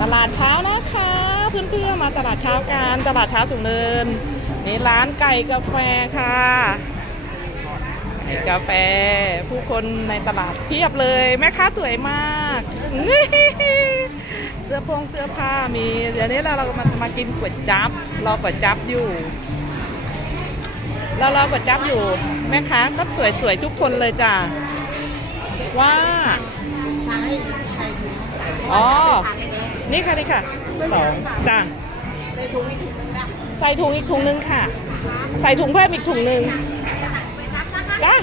ตลาดเช้านะคะเพื่อนๆมาตลาดเช้ากันตลาดเช้าสูงเนินนี่ร้านไก่กาแฟค่ะไก่กาแฟผู้คนในตลาดเพียบเลยแม่ค้าสวยมากนี่เสื้อพงเสื้อผ้ามีเดี๋ยวนี้เราเรามามากินก๋วยจั๊บรอก๋วยจั๊บอยู่เรารอก๋วยจั๊บอยู่แม่ค้าก็สวยๆทุกคนเลยจ้ะว่าใส่ใส่ถุงอ๋อทา นได้เลยนี่ค่ะนี่ค่ะสองจ้ะใส่ถุงอีกถุงนึงนะใส่ถุงอีกถุงนึงค่ะ ใส่ถุงเพิ่มอีกถุงนึงจ้ะ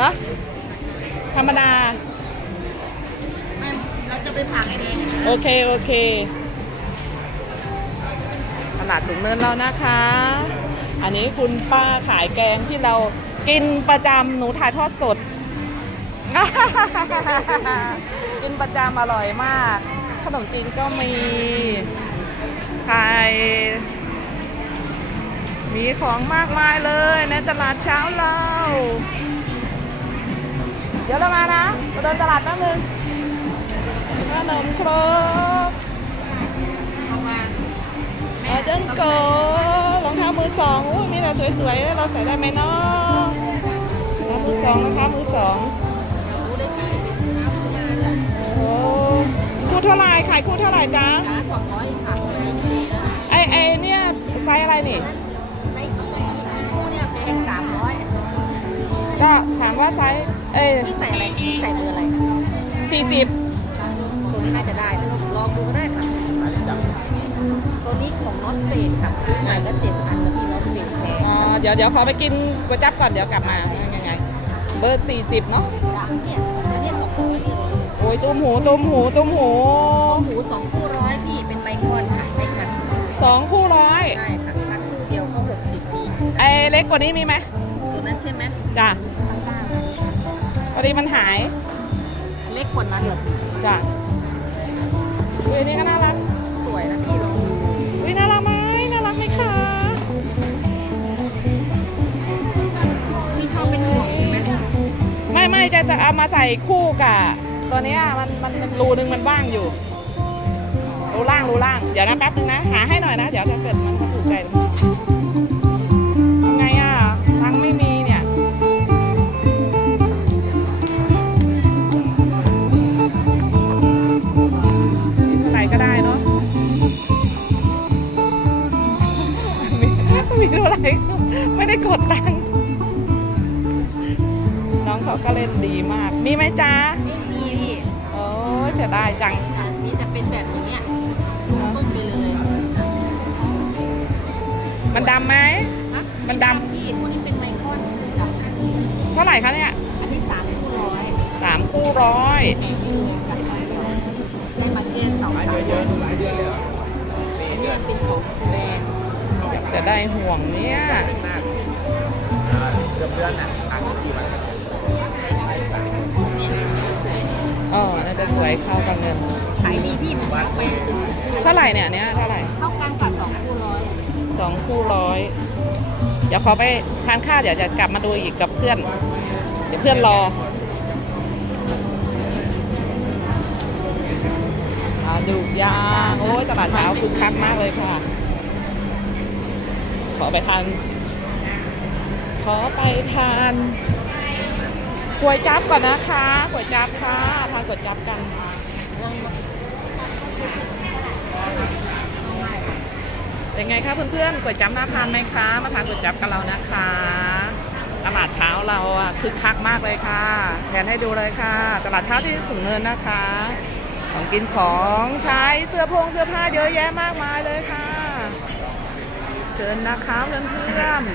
ฮะธรรมดาไม่เราจะไปผักเองโอเค โอเค ตลาดสูงเนินเรานะคะ อันนี้คุณป้าขายแกงที่เรากินประจำหนูถ่ายทอดสด กินประจำอร่อยมากข นมจีนก็มีไข่มีของมากมายเลยในตลาดเช้าเรา เดี๋ยวเรามานะมาเดินตลาดแป๊บนึงขนมครกเอามาอาจังโกรองเท้ามือสองอุ้ยมีแต่สวยๆ เราใส่ได้ไหมเนาะรองเท้ามือสองรองเท้ามือสอง ท่าไหร่ขายคู่เท่าไหร่จ๊ะจ้าสองร้อยค่ะในดีแล้วนะไอไอเนี่ยไซส์อะไรนี่ ในกี่คู่เนี่ยเป็นสามร้อยก็ถามว่าไซส์เอ้ยพี่ใส่อะไรพี่ใส่เบอร์อะไรสี่สิบตัวนี้น่าจะได้นะลองดูก็ได้ค่ะตัวนี้ของน็อตเฟดค่ะซื้อใหม่ก็เจ็ดพันแล้วพี่น็อตเฟดแพงอ่าเดี๋ยวเดี๋ยวขอไปกินก๋วยจั๊บก่อนเดี๋ยวกลับมายังไงเบอร์สี่สิบเนาะจ้ะเนี่ย ยตุ้มหูตุ้มหูตุ้มหูหมูสองคู่ร้อยพี่เป็นใบคอนค่ะไม่ขัดสองคู่ร้อยได้ค่ะถ้าคู่เดียวก็หกสิบปีไอเล็กกว่านี้มีไหมตัวนั้นใช่ไหมจ้ะตั้งบ้านพอดีมันหาย เล็กกว่านั้นเหรอจ้ะอุ้ยอันนี่ก็น่ารักสวยนะพี่ลองดูอุ้ยน่ารักไหมน่ารักไหมคะพี่ชอบเป็นห่วงใช่ไหมไม่ไม่จะจะเอามาใส่คู่กับ ตัวเนี้ยมันมันมันรูนึงมันว่างอยู่ รูล่างรูล่าง เดี๋ยวนะแป๊บนึงนะ หาให้หน่อยนะ เดี๋ยวถ้าเกิดมันถูกใจยังไงอะทังไม่มีเนี่ยใส่ก็ได้เนาะมีมีเท่าไหร่ไม่ได้กดตังค์น้องเขาก็เล่นดีมาก มีไหมจ๊ะ สียดายจัง มีแต่เป็นแบบอย่างเงี้ยต้มไปเลยมันดำไหมฮะมันดำ พี่พวกนี้เป็นไมคอนจ้ะเท่าไหร่คะเนี่ยอันนี้สามคู่ร้อยสามคู่ร้อยเลยจ้ะได้มาแค่สองเยอะๆหลายเดือนแล้วอันนี้เป็นของแบรนด์จะได้ห่วงเนี่ยเกือบเดือนอะอ่านกี่วัน สวยเข้ากับเงิน ขายดีพี่มันไปเป็นสิบคู่เท่าไหร่เนี่ยเนี้ยเท่าไหร่เท่ากันค่ะสองคู่ร้อยสองคู่ร้อยเดี๋ยวขอไปทานข้าวเดี๋ยวจะกลับมาดูอีกกับเพื่อน เดี๋ยวเพื่อนรออาดูย่างโอ้ยตลาดเช้าคึกคักมากเลยค่ะ ขอไปทาน ขอไปทาน ก๋วยจั๊บก่อนนะคะก๋วยจั๊บค่ะทานก๋วยจั๊บกันเป็นไงคะเพื่อนๆก๋วยจั๊บน่าทานไหมคะมาทานก๋วยจั๊บกับเรานะคะตลาดเช้าเราอคึกคักมากเลยค่ะแผนให้ดูเลยค่ะ ตลาดเช้าที่สูงเนินนะคะ ของกินของใช้เสื้อโพงเสื้อผ้าเยอะแยะมากมายเลยค่ะ เชิญนะคะเพื่อนๆ